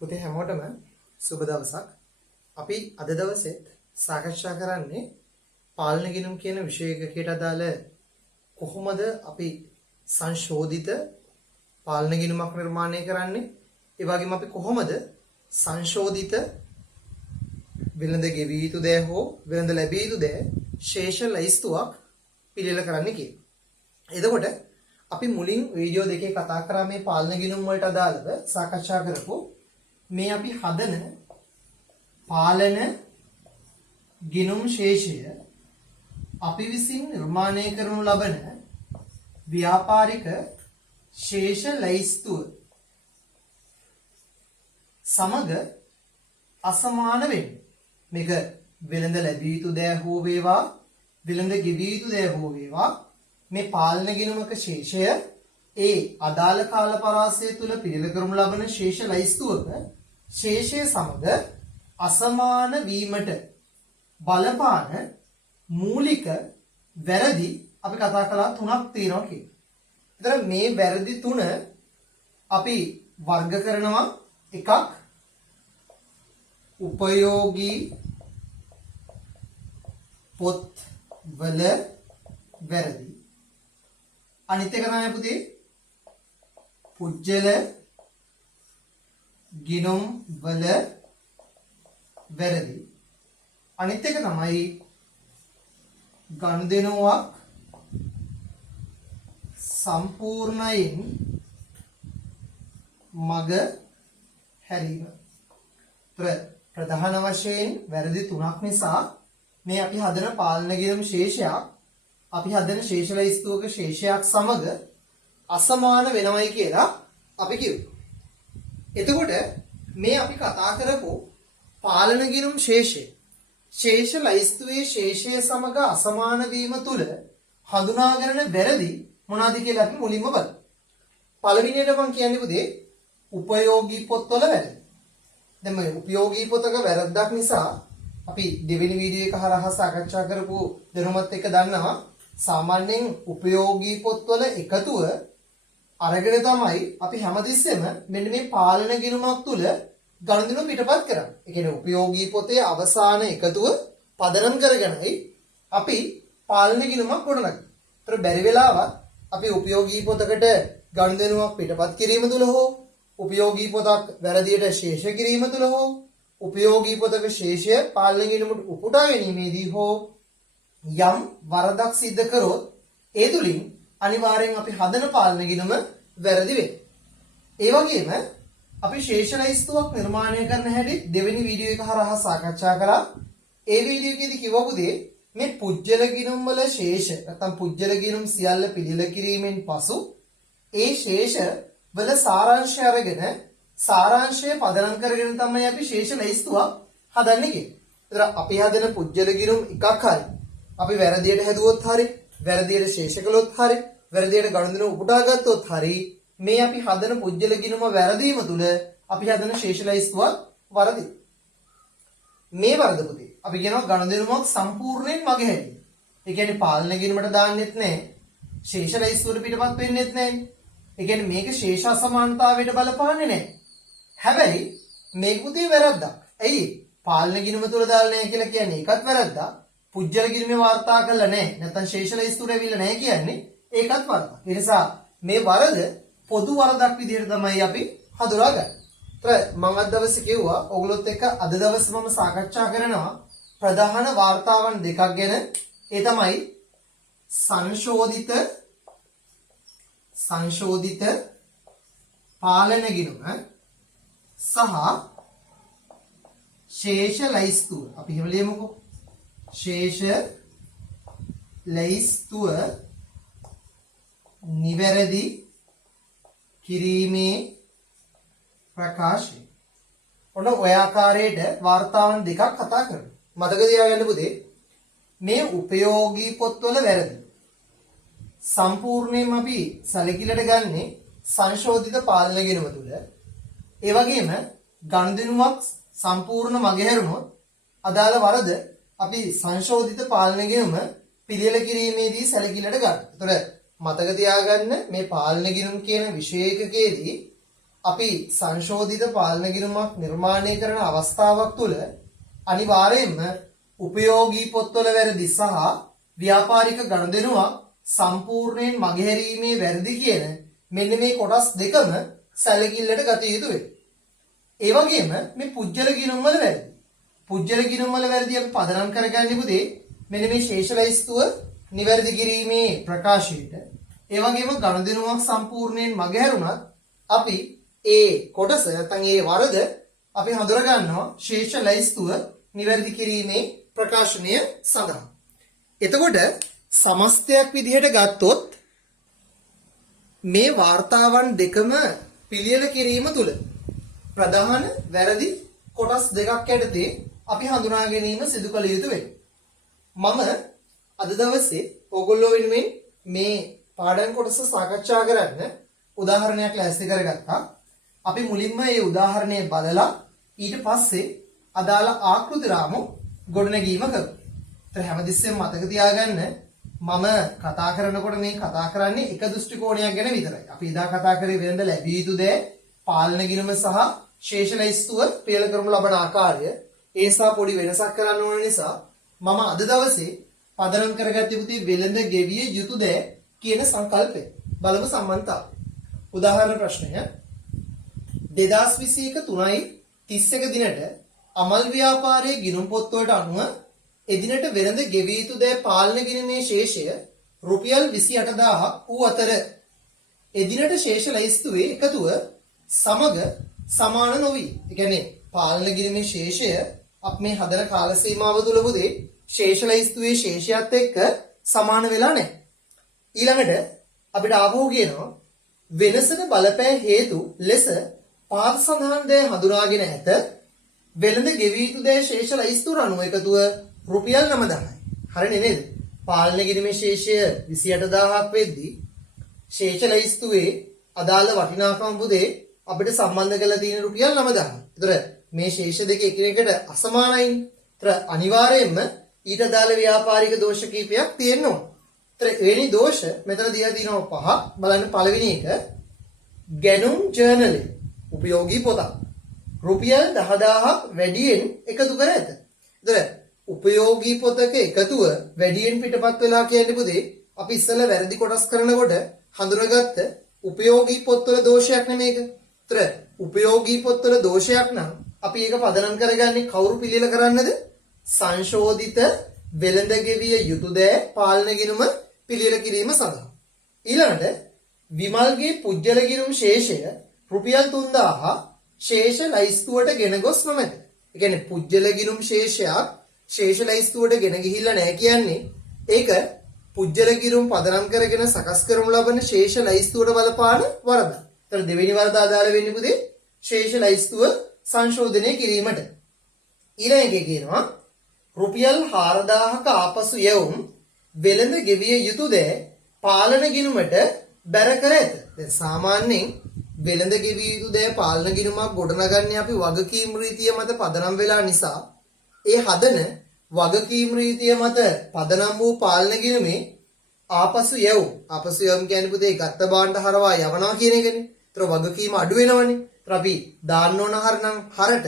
පුතේ හැමෝටම සුබ දවසක්. අපි අද දවසෙත් සාකච්ඡා කරන්නේ පාලන ගිණුම් කියන විෂය එකකට අදාළ කොහොමද අපි සංශෝධිත පාලන ගිණුමක් නිර්මාණය කරන්නේ? ඒ වගේම අපි කොහොමද සංශෝධිත වෙළඳ ගෙවිය යුතු දෑ හෝ වෙළඳ ලැබිය යුතු දෑ ශේෂ ලයිස්තුවක් පිළියෙල කරන්නේ කියලා. එතකොට අපි මුලින් වීඩියෝ දෙකේ කතා කරා මේ පාලන ගිණුම් වලට අදාළව සාකච්ඡා කරපු මේ අපි හදන පාලන ගිණුම් ශේෂය අපි විසින් නිර්මාණය කරනු ලබන ව්‍යාපාරික ශේෂ ලැයිස්තුව සමග අසමාන වෙන්නේ. මේක වෙළඳ ලැබිය යුතු දෑ හෝ වේවා වෙළඳ ගෙවිය යුතු දෑ හෝ වේවා මේ පාලන ගිණුමක ශේෂය ඒ අදාළ කාල පරාසය තුල පිළියෙල කරනු ලබන ශේෂ ලැයිස්තුවක ශේෂය සමග අසමාන වීමට බලපාන මූලික වැරදි අපි කතා කළා තුනක් තියෙනවා කියලා. ඒතර මේ වැරදි තුන අපි වර්ග කරනවා. එකක් උපයෝගී පොත් වල වැරදි. අනිත් එක තමයි පුතේ පුජ්‍යල ගිණුම් වල වැරදි. අනිත් එක තමයි ගනුදෙනුවක් සම්පූර්ණයෙන් මග හැරීම. ප්‍රධාන වශයෙන් වැරදි තුනක් නිසා මේ අපි හදන පාලන ගිණුම් ශේෂයක් අපි හදන ශේෂ ලැයිස්තුවක ශේෂයක් සමග අසමාන වෙනවයි කියලා අපි කිව්වා. එතකොට මේ අපි කතා කරපු පාලන ගිණුම් ශේෂය ශේෂ ලැයිස්තුවේ ශේෂය සමග අසමාන වීම තුල හඳුනා ගන්න වැරදි මොනවාද කියලා අපි මුලින්ම බලමු. පළවෙනියට මම කියන්නේ පුතේ උපයෝගී පොත්වල වැරදි. දැන් මේ උපයෝගී පොතක වැරද්දක් නිසා අපි දෙවෙනි වීඩියෝ එක හරහා සාකච්ඡා කරපු දැනුමත් එක්ක දන්නවා සාමාන්‍යයෙන් උපයෝගී පොත්වල එකතුව අරගෙන තමයි අපි හැමතිස්සෙම මෙන්න මේ පාලන ගිණුමක් තුල ගනුදෙනු පිටපත් කරන්නේ. ඒ කියන්නේ උපයෝගී පොතේ අවසාන එකතුව පදනම් කරගෙනයි අපි පාලන ගිණුමක් ගොඩනගන්නේ. ඒතර බැරි වෙලාවත් අපි උපයෝගී පොතකට ගනුදෙනුවක් පිටපත් කිරීම තුල හෝ උපයෝගී පොතක් වැරදියට ශේෂ කිරීම තුල හෝ උපයෝගී පොතක ශේෂය පාලන ගිණුමට උපුටා ගැනීමේදී හෝ යම් වරදක් සිද්ධ කරොත් ඒ තුලින් අනිවාර්යෙන් අපි හදන පාලන ගිණුම වැරදි වෙනවා. ඒ වගේම අපි ශේෂ ලැයිස්තුවක් නිර්මාණය කරන හැටි දෙවෙනි වීඩියෝ එක හරහා සාකච්ඡා කරා. ඒ වීඩියෝ එකේදී කිව්වපු දේ මේ පුජ්‍යල ගිණුම් වල ශේෂ නැත්නම් පුජ්‍යල ගිණුම් සියල්ල පිළියෙල කිරීමෙන් පසු ඒ ශේෂ වල සාරාංශය අරගෙන සාරාංශය පදනම් කරගෙන තමයි අපි ශේෂ ලැයිස්තුවක් හදන්නේ කියන්නේ. ඒතර අපි හදන පුජ්‍යල ගිණුම් එකක් හරි අපි වැරදියට හැදුවොත් හරි වැරදියට ශේෂ කළොත් හරි වැරදියට ගනුදෙනු උපුටා ගත්තොත් හරි මේ අපි හදන පුජ්‍යල ගිණුම වැරදීම තුල අපි හදන ශේෂ ලැයිස්තුවක් වරදි. මේ වරද පුතේ අපි කියනවා ගනුදෙනුවක් සම්පූර්ණයෙන් මගහැරීම. ඒ කියන්නේ පාලන ගිණුමට දාන්නෙත් නැහැ. ශේෂ ලැයිස්තුවට පිටපත් වෙන්නෙත් නැහැ. ඒ කියන්නේ මේක ශේෂ අසමානතාවයට බලපාන්නේ නැහැ. හැබැයි මේක පුතේ වැරද්දක්. ඇයි? පාලන ගිණුම තුල දාලා නැහැ කියලා කියන්නේ ඒකත් වැරද්දක්. පුජ්‍යල ගිණුමේ වාර්තා කරලා නැහැ. නැත්නම් ශේෂ ලැයිස්තුවට ඇවිල්ලා නැහැ කියන්නේ ඒකත් වරදක්. ඒ නිසා මේ වරද පොදු වරදක් විදිහට තමයි අපි හඳුනාගන්නේ. මම අද දවසේ කිව්වා ඔයගොල්ලොත් එක්ක අද දවසේ මම සාකච්ඡා කරනවා ප්‍රධාන වාර්තාවන් දෙකක් ගැන. ඒ තමයි සංශෝධිත පාලන ගිණුම සහ ශේෂ ලැයිස්තුව. අපි එහෙම ලියමුකෝ. ශේෂ ලැයිස්තුව නිවැරදි කිරීමේ ප්‍රකාශය. ඔන්න ඔය ආකාරයට වාර්තාවන් දෙකක් කතා කරනවා. මතක තියාගන්න පුතේ මේ උපයෝගී පොත්වල වැරදි සම්පූර්ණයෙන්ම අපි සැලකිලට ගන්නේ සංශෝධිත පාලන ගිණුම තුල. ඒ වගේම ගනුදෙනුවක් සම්පූර්ණ මගහැරුණොත් අදාළ වරද අපි සංශෝධිත පාලන ගිණුම පිළියෙල කිරීමේදී සැලකිලට ගන්න. ඒතර මතක තියාගන්න මේ පාලන ගිණුම් කියන විෂය එකකේදී අපි සංශෝධිත පාලන ගිණුමක් නිර්මාණය කරන අවස්ථාවක් තුළ අනිවාර්යයෙන්ම උපයෝගී පොත්වල වැරදි සහ ව්‍යාපාරික ගනුදෙනුවක් සම්පූර්ණයෙන් මගහැරීමේ වැරදි කියන මෙන්න මේ කොටස් දෙකම සැලකිල්ලට ගත යුතු වෙයි. ඒ වගේම මේ පුජ්‍යල ගිණුම් වල වැරදි. පුජ්‍යල ගිණුම් වල වැරදි අපි පදනම් කරගන්නේ පුතේ මෙන්න මේ ශේෂ ලයිස්තුව නිවැරදි කිරීමේ ප්‍රකාශයට. ඒ වගේම ගනුදෙනුවක් සම්පූර්ණයෙන් මගහැරුණත් අපි ඒ කොටස නැත්නම් ඒ වරද අපි හඳුනා ගන්නවා ශේෂ ලයිස්තුව නිවැරදි කිරීමේ ප්‍රකාශනය සඳහා. එතකොට සමස්තයක් විදිහට ගත්තොත් මේ වාර්තාවන් දෙකම පිළියෙල කිරීම තුළ ප්‍රධාන වැරදි කොටස් දෙකක් යටතේ අපි හඳුනා ගැනීම සිදු කළ යුතු වෙයි. මම අද දවසේ ඕගොල්ලෝ වෙනුවෙන් මේ පාඩම් කොටස සාකච්ඡා කරන්න උදාහරණයක් ලෑස්ති කරගත්තා. අපි මුලින්ම මේ උදාහරණය බලලා ඊට පස්සේ අදාළ ආකෘති රාමු ගොඩනැගීම කරමු. ඒත් හැමතිස්සෙම මතක තියාගන්න මම කතා කරනකොට මේ කතා කරන්නේ එක දෘෂ්ටි කෝණයක් ගැන විතරයි. අපි එදා කතා කරේ වෙනද ලැබිය යුතු දේ පාලන ගිණුම සහ ශේෂ ලයිස්තුව පිළිල කරනු ලබන ආකාරය. ඒ නිසා පොඩි වෙනසක් කරන්න ඕන නිසා මම අද දවසේ පදනම් කරගත්තේ පුතේ වෙළඳ ගෙවිය යුතු දේ කියන සංකල්පය. බලමු සම්බන්ධතාවය. උදාහරණ ප්‍රශ්නය 2021 3.31 දිනට අමල් ව්‍යාපාරයේ ගිණුම් පොත්වලට අනුව එදිනට වෙළඳ ගෙවිය යුතු දේ පාලන ගිණුමේ ශේෂය රුපියල් 28000ක් වූ අතර එදිනට ශේෂ ලයිස්තුවේ එකතුව සමග සමාන නොවි. ඒ කියන්නේ පාලන ගිණුමේ ශේෂය අප මේ හදන කාල සීමාව තුල පුතේ ශේෂ ලයිස්තුවේ ශේෂයත් එක්ක සමාන වෙලා නැහැ. ඊළඟට අපිට ආපහු කියනවා වෙනසට බලපෑ හේතු ලෙස පාත සඳහන් දේ හඳුනාගෙන ඇත. වෙළඳ ගෙවිය යුතු දේ ශේෂ ලයිස්තුව අනුව එකතුව රුපියල් 9000යි. හරිනේ නේද? පාලන ගිණුමේ ශේෂය 28000ක් වෙද්දී ශේෂ ලයිස්තුවේ අදාළ වටිනාකම පුතේ අපිට සම්බන්ධ කරලා තියෙන රුපියල් 9000. ඒතර මේ ශේෂ දෙක එකිනෙකට අසමානයිනේ. ඒතර අනිවාර්යයෙන්ම ඊට අදාළ ව්‍යාපාරික දෝෂ කීපයක් තියෙන්න ඕන. ඒතර එවැනි දෝෂ මෙතන දීලා තියෙනවා පහ. බලන්න පළවෙනි එක ගැනුම් ජර්නලේ උපයෝගී පොතක් රුපියල් 10000ක් වැඩියෙන් එකතු කර ඇත. ඒතර උපයෝගී පොතක එකතුව වැඩියෙන් පිටපත් වෙලා කියන්නේ පුතේ අපි ඉස්සෙල්ලා වැරදි කොටස් කරනකොට හඳුනාගත්ත උපයෝගී පොත්වල දෝෂයක් නෙමේක. ඒතර උපයෝගී පොත්වල දෝෂයක් නම් අපි ඒක පදනම් කරගන්නේ කවුරු පිළියෙල කරන්නද? සංශෝධිත වෙළඳ ගෙවිය යුතු දෑ පාලන ගිණුම පිළියෙල කිරීම සඳහා. ඊළඟට විමල්ගේ පුජ්‍යල ගිණුම් ශේෂය රුපියල් 3000 ශේෂ ලයිස්තුවට ගෙන ගොස් නොමැත. ඒ කියන්නේ පුජ්‍යල ගිණුම් ශේෂයක් ශේෂ ලයිස්තුවට ගෙන ගිහිල්ලා නැහැ කියන්නේ ඒක පුජ්‍යල ගිණුම් පදනම් කරගෙන සකස් කරනු ලබන ශේෂ ලයිස්තුවට බලපාන වරද. ඒතර දෙවෙනි වරද අදාළ වෙන්නේ පුතේ ශේෂ ලයිස්තුව සංශෝධනය කිරීමට. ඊළඟ එකේ කියනවා රුපියල් 4000ක ආපසු යවුම් වෙළඳ ගෙවිය යුතු දෑ පාලන ගිණුමට බැර කර ඇත. දැන් සාමාන්‍යයෙන් වෙළඳ ගෙවිය යුතු දෑ පාලන ගිණුමක් ගොඩනගන්නේ අපි වගකීම් රීතිය මත පදනම් වෙලා නිසා ඒ හදන වගකීම් රීතිය මත පදනම් වූ පාලන ගිණුමේ ආපසු යවුම් කියන්නේ පුතේ ගත්ත බාණ්ඩ හරවා යවනවා කියන එකනේ. ඒතර වගකීම අඩු වෙනවනේ. ඒතර අපි දාන්න ඕන හරනම් හරට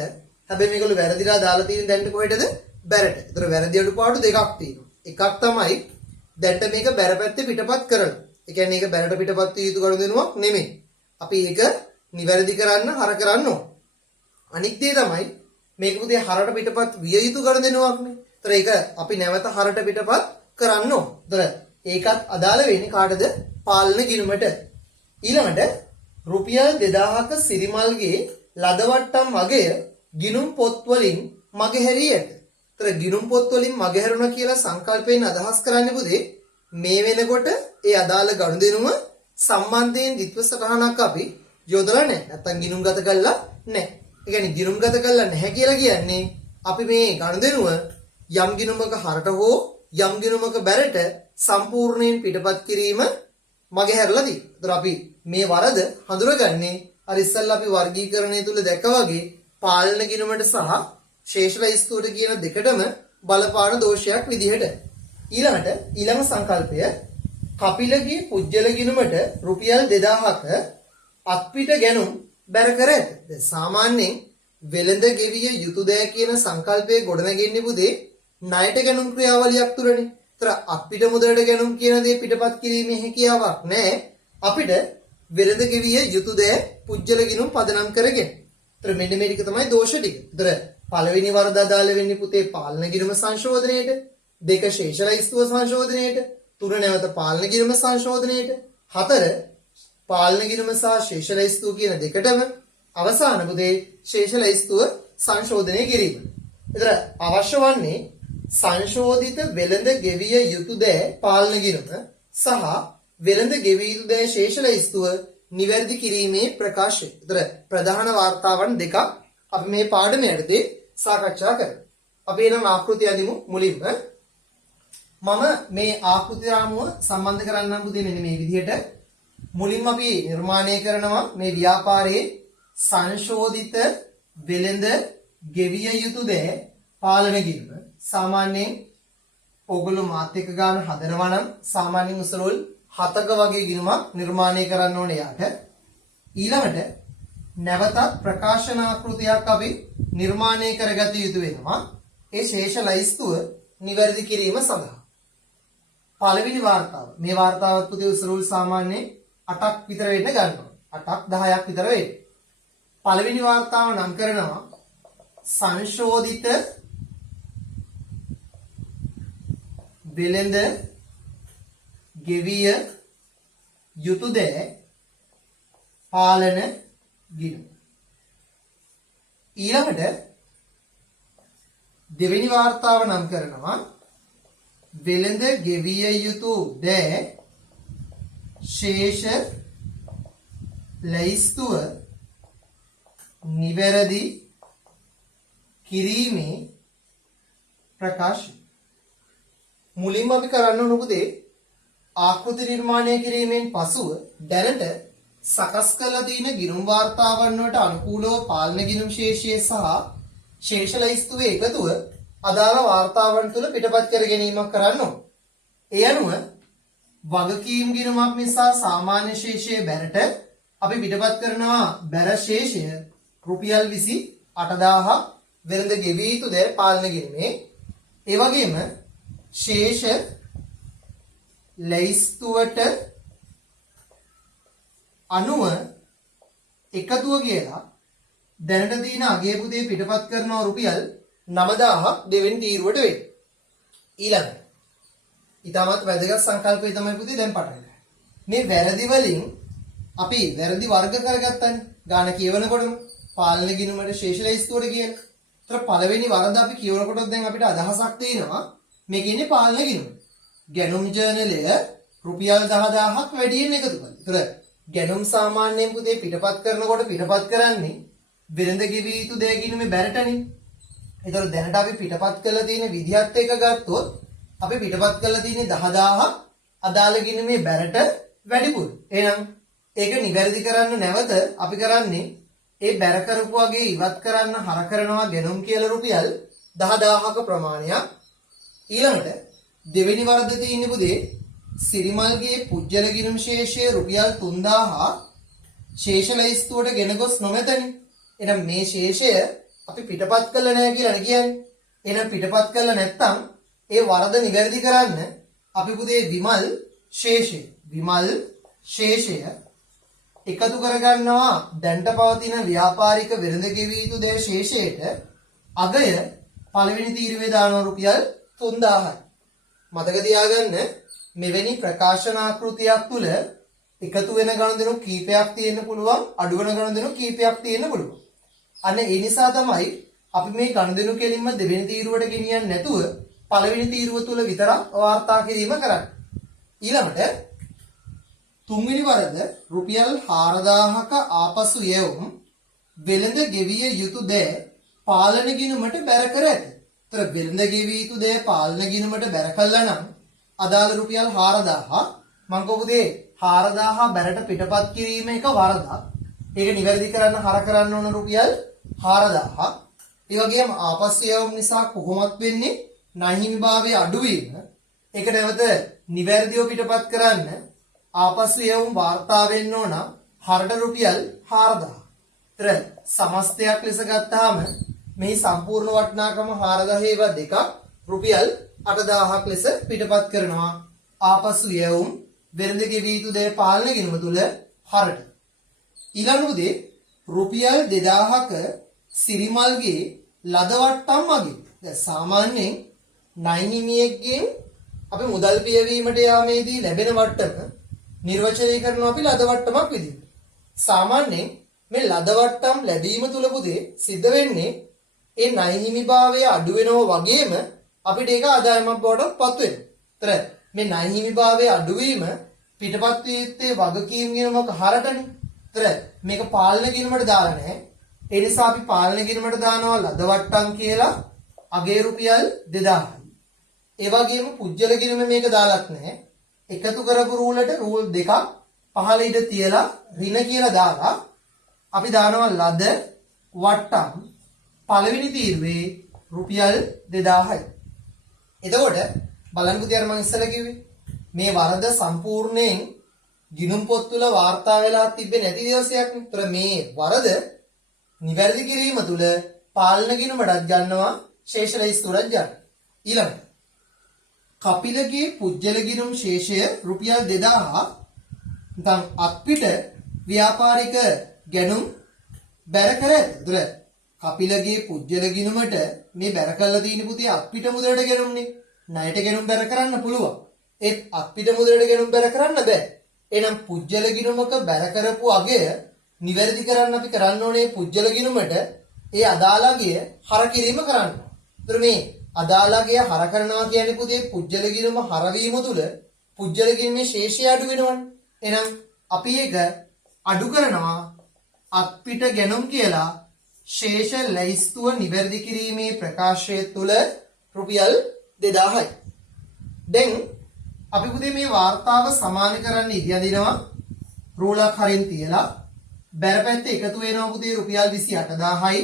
හැබැයි මේගොල්ලෝ වැරදිලා දාලා තියෙන දැන්ට කොහෙටද? බැරට. ඒතර වැරදි අඩුපාඩු දෙකක් තියෙනවා. එකක් තමයි දැන්ට මේක බැර පැත්තේ පිටපත් කරලා. ඒ කියන්නේ ඒක බැරට පිටපත් විය යුතු ගනුදෙනුවක් නෙමෙයි. අපි ඒක නිවැරදි කරන්න හර කරන්න ඕන. අනිත් දේ තමයි මේක පුතේ හරට පිටපත් විය යුතු ගනුදෙනුවක්නේ. ඒතර ඒක අපි නැවත හරට පිටපත් කරන්න ඕන. ඒතර ඒකත් අදාළ වෙන්නේ කාටද? පාලන ගිණුමට. ඊළඟට රුපියල් 2000ක සිරිමල්ගේ ලදවට්ටම් වගය ගිණුම් පොත් වලින් මගහැරී ඇත. ඒතර ගිණුම් පොත් වලින් මගහැරුණා කියලා සංකල්පයෙන් අදහස් කරන්නේ පුතේ මේ වෙනකොට ඒ අදාළ ගනුදෙනුව සම්බන්ධයෙන් ද්විත්ව සටහනක් අපි යොදලා නැහැ. නැත්තම් ගිණුම්ගත කළා නැහැ. ඒ කියන්නේ ගිණුම්ගත කළා නැහැ කියලා කියන්නේ අපි මේ ගනුදෙනුව යම් ගිණුමක හරට හෝ යම් ගිණුමක බැරට සම්පූර්ණයෙන් පිටපත් කිරීම මගහැරලා තියෙනවා. ඒතර අපි මේ වරද හඳුනගන්නේ අර ඉස්සල්ලා අපි වර්ගීකරණය තුල දැක්කා වගේ පාලන ගිණුමට සහ ශේෂ ලයිස්තුවට කියන දෙකටම බලපාන දෝෂයක් විදිහට. ඊළඟ සංකල්පය කපිලගේ පුජ්‍යල ගිණුමට රුපියල් 2000ක අත්පිට ගැනුම් බැර කර ඇත. දැන් සාමාන්‍යයෙන් වෙළඳ ගෙවිය යුතු දෑ කියන සංකල්පයේ ගොඩනගෙන්නේ පුතේ ණයට ගැනුම් ක්‍රියාවලියක් තුරනේ. ඒතර අපිට මුදලට ගැනුම් කියන දේ පිටපත් කිරීමේ හැකියාවක් නැහැ. අපිට වෙළඳ ගෙවිය යුතු දෑ පුජ්‍යල ගිණුම් පදනම් කරගෙන. ඒතර මෙන්න මේ ටික තමයි දෝෂ ටික. ඒතර පළවෙනි වරද අදාළ වෙන්නේ පුතේ පාලන ගිණුම සංශෝධනයේට, දෙක ශේෂ ලයිස්තුව සංශෝධනයේට, තුන නැවත පාලන ගිණුම සංශෝධනයේට, හතර පාලන ගිණුම සහ ශේෂ ලයිස්තුව කියන දෙකටම අවසාන පුතේ ශේෂ ලයිස්තුව සංශෝධනය කිරීම. ඒතර අවශ්‍ය වන්නේ සංශෝධිත වෙළඳ ගෙවිය යුතු දෑ පාලන ගිණුම සහ වෙළඳ ගෙවිය යුතු දෑ ශේෂ ලයිස්තුව නිවැරදි කිරීමේ ප්‍රකාශය. ඒතර ප්‍රධාන වාර්තාවන් දෙකක් අපි මේ පාඩම යටතේ සාකච්ඡා කරමු. අපි එනම් ආකෘතිය අදිමු මුලින්ම. මම මේ ආකෘති රාමුව සම්බන්ධ කරන්නම් පුතේ මෙන්න මේ විදිහට. මුලින්ම අපි නිර්මාණය කරනවා මේ ව්‍යාපාරයේ සංශෝධිත වෙළඳ ගෙවිය යුතු දෑ පාලන ගිණුම. සාමාන්‍යයෙන් ඕගොල්ලෝ මාත් එක්ක ගන්න හදනවා නම් සාමාන්‍යයෙන් උසරෝල් 7ක වගේ ගිණුමක් නිර්මාණය කරන්න ඕනේ යාට. ඊළඟට නැවතත් ප්‍රකාශන ආකෘතියක් අපි නිර්මාණය කරගත යුතු වෙනවා. ඒ ශේෂ ලයිස්තුව නිවැරදි කිරීම සඳහා. පළවෙනි වාර්තාව. මේ වාර්තාවත් පුතේ උසරෝල් සාමාන්‍යයෙන් 8ක් විතර වෙන්න ගන්නවා. 8ක් 10ක් විතර වෙන්න. පළවෙනි වාර්තාව නම් කරනවා සංශෝධිත වෙළඳ ගෙවිය යුතු දෑ පාලන ගිණුම. ඊළඟට දෙවෙනි වාර්තාව නම් කරනවා වෙළඳ ගෙවිය යුතු දෑ ශේෂ ලයිස්තුව නිවැරදි කිරීමේ ප්‍රකාශය. මුලින්ම අපි කරන්න ඕන පුතේ ආකෘති නිර්මාණය කිරීමෙන් පසුව දැනට සකස් කරලා තියෙන ගිණුම් වාර්තාවන් වලට අනුකූලව පාලන ගිණුම් ශේෂය සහ ශේෂ ලයිස්තුවේ එකතුව අදාළ වාර්තාවන් තුල පිටපත් කර ගැනීමක් කරන්න ඕන. ඒ අනුව වගකීම් ගිණුමක් නිසා සාමාන්‍ය ශේෂයේ බැරට අපි පිටපත් කරනවා බැර ශේෂය රුපියල් 28000ක් වෙළඳ ගෙවිය යුතු දෑ පාලන ගිණුමේ. ඒ වගේම ශේෂ ලයිස්තුවට අනුව එකතුව කියලා දැනට තියෙන අගේ පුතේ පිටපත් කරනවා රුපියල් 9000ක් දෙවෙනි තීරුවට වෙයි. ඊළඟට ඊටමත් වැදගත් සංකල්පය තමයි පුතේ දැන් පටන් ගන්න. මේ වැරදි වලින් අපි වැරදි වර්ග කරගත්තානේ. ගාන කියවනකොටම පාලන ගිණුමට ශේෂ ලයිස්තුවට කියන. ඒතර පළවෙනි වරද අපි කියවනකොටත් දැන් අපිට අදහසක් තියෙනවා මේ කියන්නේ පාලන ගිණුම. ගැනුම් ජර්නලය රුපියල් 10000ක් වැඩියෙන් එකතු කරලා. ඒතර ගැනුම් සාමාන්‍යයෙන් පුතේ පිටපත් කරනකොට පිටපත් කරන්නේ වෙළඳ ගෙවිය යුතු දෑ ගිණුමේ බැරටනේ. ඒතර දැනට අපි පිටපත් කරලා තියෙන විදිහත් එක්ක ගත්තොත් අපි පිටපත් කරලා තියෙන්නේ 10000ක් අදාළ ගිණුමේ බැරට වැඩිපුර. එහෙනම් ඒක නිවැරදි කරන්න නැවත අපි කරන්නේ ඒ බැර කරපු වගේ ඉවත් කරන්න හර කරනවා ගැනුම් කියලා රුපියල් 10000ක ප්‍රමාණයක්. ඊළඟට දෙවෙනි වරද තියෙන්නේ පුතේ සිරිමල්ගේ පුජ්‍යල ගිණුම් ශේෂය රුපියල් 3000 ශේෂ ලයිස්තුවට ගෙන ගොස් නොමැතනේ. එහෙනම් මේ ශේෂය අපි පිටපත් කළා නැහැ කියලා කියන්නේ. එහෙනම් පිටපත් කළා නැත්නම් ඒ වරද නිවැරදි කරන්න අපි පුතේ විමල් ශේෂය එකතු කරගන්නවා දැන්ට පවතින ව්‍යාපාරික වෙළඳ ගෙවිය යුතු දේ ශේෂයට අගය පළවෙනි තීරුවේ දානවා රුපියල් 3000යි. මතක තියාගන්න මෙවැනි ප්‍රකාශන ආකෘතියක් තුල එකතු වෙන ගණන්දෙනු කීපයක් තියෙන්න පුළුවන්, අඩු වෙන ගණන්දෙනු කීපයක් තියෙන්න පුළුවන්. අන්න ඒ නිසා තමයි අපි මේ ගණන්දෙනු කෙලින්ම දෙවෙනි තීරුවට ගෙනියන්නේ නැතුව පළවෙනි තීරුව තුල විතරක් වාර්තා කිරීම කරන්නේ. ඊළඟට තුන්වෙනි වරද රුපියල් 4000ක ආපසු යැවුම් වෙළඳ ගෙවිය යුතු දෑ පාලන ගිණුමට බැර කර ඇත. ඒතර වෙළඳ ගෙවිය යුතු දෑ පාලන ගිණුමට බැර කළා නම් අදාළ රුපියල් 4000 මං කවුදේ 4000 බැරට පිටපත් කිරීම එක වරදක්. ඒක නිවැරදි කරන්න හර කරන්න ඕන රුපියල් 4000ක්. ඒ වගේම ආපසු යැවුම් නිසා කොහොමත් වෙන්නේ නැහිමිභාවයේ අඩුවීම. ඒක නැවත නිවැරදිව පිටපත් කරන්න ආපසු යවුම් වාර්තා වෙන්න ඕන හරට රුපියල් 4000. තර සමස්තයක් ලෙස ගත්තාම මේ සම්පූර්ණ වටිනාකම 4002ක් රුපියල් 8000ක් ලෙස පිටපත් කරනවා. ආපසු යවුම් වෙළඳ ගෙවී යුතු දේ පාලන ගිණුම තුල හරට. ඊළඟුදී රුපියල් 2000ක සිරිමල්ගේ ලද වට්ටම් මගින් දැන් සාමාන්‍යයෙන් ණය හිමියෙක්ගෙන් අපි මුදල් පියවීමට යාමේදී ලැබෙන වට්ටම නිර්වචනය කරනවා අපි ලද වට්ටමක් විදිහට. සාමාන්‍යයෙන් මේ ලද වට්ටම් ලැබීම තුල පුතේ සිද්ධ වෙන්නේ ඒ ණය හිමිභාවය අඩු වෙනවා වගේම අපිට ඒක ආදායමක් බවට පත් වෙනවා. ඒතර මේ ණය හිමිභාවය අඩු වීම පිටපත් යුත්තේ වගකීම් ගිණුමක හරටනේ. ඒතර මේක පාලන ගිණුමට දාලා නැහැ. ඒ නිසා අපි පාලන ගිණුමට දානවා ලද වට්ටම් කියලා අගේ රුපියල් 2000යි. ඒ වගේම පුජ්‍යල ගිණුම මේක දාලත් නැහැ. එකතු කරපු රූලට රූල් දෙකක් පහළ ඉඳ තියලා ඍණ කියලා දාලා අපි දානවා ලද වට්ටම් පළවෙනි තීරුවේ රුපියල් 2000යි. එතකොට බලන්න පුතේ අර මම ඉස්සෙල්ලා කිව්වේ මේ වරද සම්පූර්ණයෙන් ගිණුම් පොත් තුල වාර්තා වෙලා තිබෙන්නේ නැති දවසයක් නේ. ඒතර මේ වරද නිවැරදි කිරීම තුල පාලන ගිණුමටත් ගන්නවා ශේෂ ලයිස්තුරක් ගන්න. ඊළඟට කපිලගේ පුජ්‍යල ගිණුම් ශේෂය රුපියල් 2000 නැත්නම් අත්පිට ව්‍යාපාරික ගැනුම් බැර කර ඇතර කපිලගේ පුජ්‍යල ගිණුමට මේ බැර කරලා තියෙන පුතේ අත්පිට මුදලට ගැනුම්නේ. ණයට ගැනුම් බැර කරන්න පුළුවන්. ඒත් අත්පිට මුදලට ගැනුම් බැර කරන්න බෑ. එහෙනම් පුජ්‍යල ගිණුමක බැර කරපු අගය නිවැරදි කරන්න අපි කරන්න ඕනේ පුජ්‍යල ගිණුමට ඒ අදාළ අගය හර කිරීම කරන්න. ඒතර මේ අදාළ අගය හර කරනවා කියන්නේ පුතේ පුජ්‍යල ගිණුම හරවීම තුල පුජ්‍යල ගිණුමේ ශේෂය අඩු වෙනවනේ. එහෙනම් අපි ඒක අඩු කරනවා අත්පිට ගැනුම් කියලා ශේෂ ලැයිස්තුව නිවැරදි කිරීමේ ප්‍රකාශය තුල රුපියල් 2000යි. දැන් අපි පුතේ මේ වාර්තාව සමාන කරන්න ඉදිරියදිනවා රූලක් හරින් තියලා බැර පැත්තේ එකතු වෙනවා පුතේ රුපියල් 28000යි.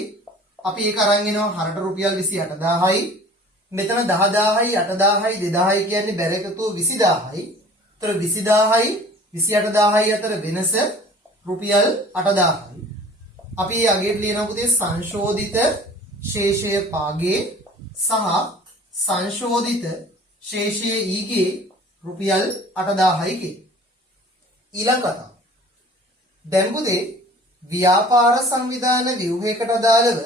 අපි ඒක අරන් එනවා හරට රුපියල් 28000යි. මෙතන 10000යි 8000යි 2000යි කියන්නේ බැර එකතුව 20000යි. ඒතර 20000යි 28000යි අතර වෙනස රුපියල් 8000යි. අපි අගේට ලියනවා පුතේ සංශෝධිත ශේෂය පාගේ සහ සංශෝධිත ශේෂය ඊගේ රුපියල් 8000යි කිය. ඊළඟ කතාව. දැන් පුතේ ව්‍යාපාර සංවිධාන ව්‍යුහයකට අදාළව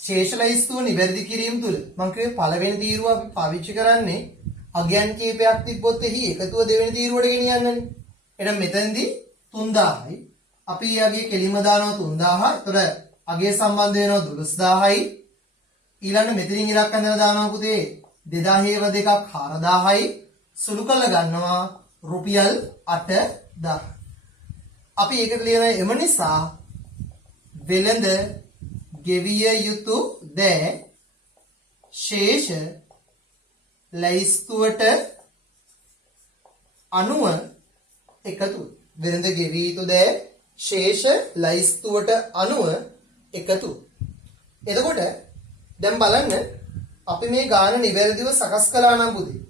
ශේෂ ලයිස්තුව නිවැරදි කිරීම තුල මම කිව්වේ පළවෙනි තීරුව අපි පාවිච්චි කරන්නේ අගයන් කීපයක් තිබ්බොත් එහි එකතුව දෙවෙනි තීරුවට ගෙනියන්නනේ. එහෙනම් මෙතෙන්දී 3000යි. අපි ඊයගේ කෙලිම දානවා 3000. ඒතර අගය සම්බන්ධ වෙනවා 12000යි. ඊළඟ මෙතනින් ඉලක්ක හඳලා දානවා පුතේ 2000 දෙකක් 4000යි. සුළු කරලා ගන්නවා රුපියල් 8000. අපි ඒකට ලියන එම නිසා වෙළඳ ගෙවිය යුතු දෑ ශේෂ ලැයිස්තුවට අනුව එකතු. වෙළඳ ගෙවිය යුතු දෑ ශේෂ ලැයිස්තුවට අනුව එකතු. එතකොට දැන් බලන්න අපි මේ ගාන නිවැරදිව සකස් කළා නම් පුතේ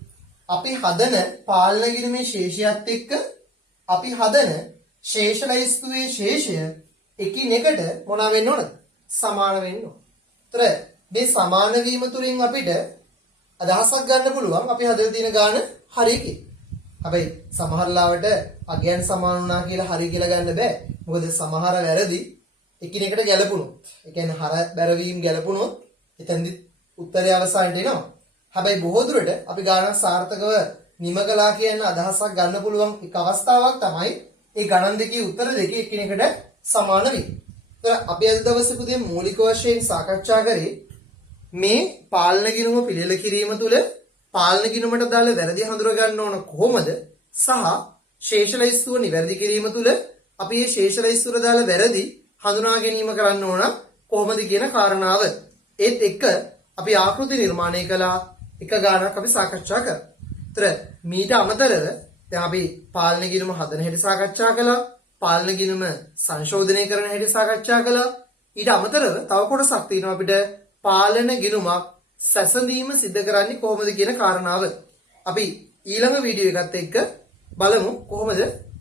අපි හදන පාලන ගිණුමේ ශේෂයත් එක්ක අපි හදන ශේෂ ලැයිස්තුවේ ශේෂය එකිනෙකට මොනවා වෙන්න ඕනද? සමාන වෙන්න ඕන. ඒතර මේ සමාන වීම තුලින් අපිට අදහසක් ගන්න පුළුවන් අපි හදලා තියෙන ගාන හරි කියලා. හැබැයි සමහර ලාවට අගයන් සමාන වුණා කියලා හරි කියලා ගන්න බෑ. මොකද සමහර වැරදි එකිනෙකට ගැලපුණොත්. ඒ කියන්නේ හර බැරවීම ගැලපුණොත් එතෙන්දි උත්තරය අවසානට එනවා. හැබැයි බොහෝ දුරට අපි ගානක් සාර්ථකව නිම කළා කියන අදහසක් ගන්න පුළුවන් එක අවස්ථාවක් තමයි ඒ ගණන් දෙකේ උත්තර දෙක එකිනෙකට සමාන වීම. අපි අද දවසේ පුතේ මූලික වශයෙන් සාකච්ඡා කරේ මේ පාලන ගිණුම පිළියෙල කිරීම තුළ පාලන ගිණුමට දාල වැරදි හඳුනා ගන්න ඕන කොහොමද සහ ශේෂ ලයිස්තුව නිවැරදි කිරීම තුළ අපි මේ ශේෂ ලයිස්තුව දාල වැරදි හඳුනා ගැනීම කරන්න ඕන කොහොමද කියන කාරණාව. ඒත් එක්ක අපි ආකෘති නිර්මාණය කළා එක ගානක් අපි සාකච්ඡා කරා. ඒතර මීට අමතරව දැන් අපි පාලන ගිණුම හදන හැටි සාකච්ඡා කළා. පාලන ගිණුම සංශෝධනය කරන හැටි සාකච්ඡා කළා. ඊට අමතරව තව කොටසක් තියෙනවා අපිට පාලන ගිණුමක් සැසඳීම සිද්ධ කරන්නේ කොහොමද කියන කාරණාව. අපි ඊළඟ වීඩියෝ එකත් එක්ක බලමු කොහොමද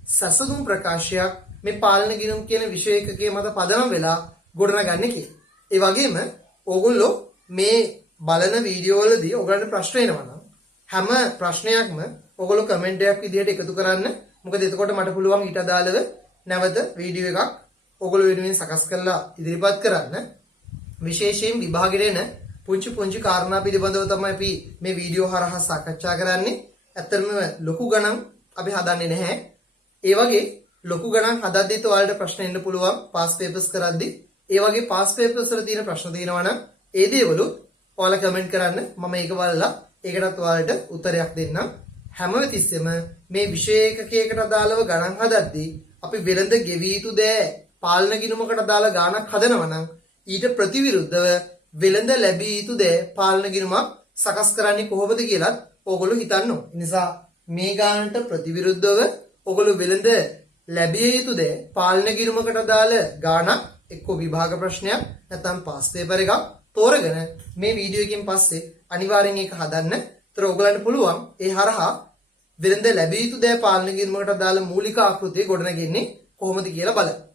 සැසඳුම් ප්‍රකාශයක් මේ පාලන ගිණුම් කියන විෂය එකකයේ මත පදනම් වෙලා ගොඩනගන්නේ කියලා. ඒ වගේම ඕගොල්ලෝ මේ බලන වීඩියෝ වලදී ඔයගලන්ට ප්‍රශ්න එනවා නම් හැම ප්‍රශ්නයක්ම ඔයගොල්ලෝ කමෙන්ට් එකක් විදිහට එකතු කරන්න. මොකද එතකොට මට පුළුවන් ඊට අදාළව නැවත වීඩියෝ එකක් ඔයගොල්ලෝ වෙනුවෙන් සකස් කරලා ඉදිරිපත් කරන්න. විශේෂයෙන් විභාගෙට එන පුංචි කාරණා පිළිබඳව තමයි අපි මේ වීඩියෝ හරහා සාකච්ඡා කරන්නේ. ඇත්තටම ලොකු ගණන් අපි හදන්නේ නැහැ. ඒ වගේ ලොකු ගණන් හදද්දිත් ඔයාලට ප්‍රශ්න එන්න පුළුවන් පාස් පේපර්ස් කරද්දී. ඒ වගේ පාස් පේපර්ස් වල තියෙන ප්‍රශ්න තියෙනවා නම් ඒ දේවලු ඔයාලා කමෙන්ට් කරන්න. මම ඒක බලලා ඒකටත් ඔයාලට උත්තරයක් දෙන්නම්. හැම තිස්සෙම මේ විෂය එකකයකට අදාළව ගණන් හදද්දී අපි වෙළඳ ගෙවිය යුතු දෑ පාලන ගිණුමකට අදාළ ගණනක් හදනවා නම් ඊට ප්‍රතිවිරුද්ධව වෙළඳ ලැබිය යුතු දෑ පාලන ගිණුමක් සකස් කරන්නේ කොහොමද කියලා ඕගොල්ලෝ හිතන්න ඕන. ඒ නිසා මේ ගානට ප්‍රතිවිරුද්ධව ඔගොල්ලෝ වෙළඳ ලැබිය යුතු දෑ පාලන ගිණුමකට අදාළ ගානක් එක්ක විභාග ප්‍රශ්නයක් නැත්නම් පාස් පේපර් එකක් තෝරගෙන මේ වීඩියෝ එකකින් පස්සේ අනිවාර්යෙන් ඒක හදන්න. ඒතර ඔයගලන්ට පුළුවන් ඒ හරහා වෙළඳ ලැබිය යුතු දෑ පාලන ගිණුමකට අදාළ මූලික ආකෘතිය ගොඩනගන්නේ කොහොමද කියලා බලන්න.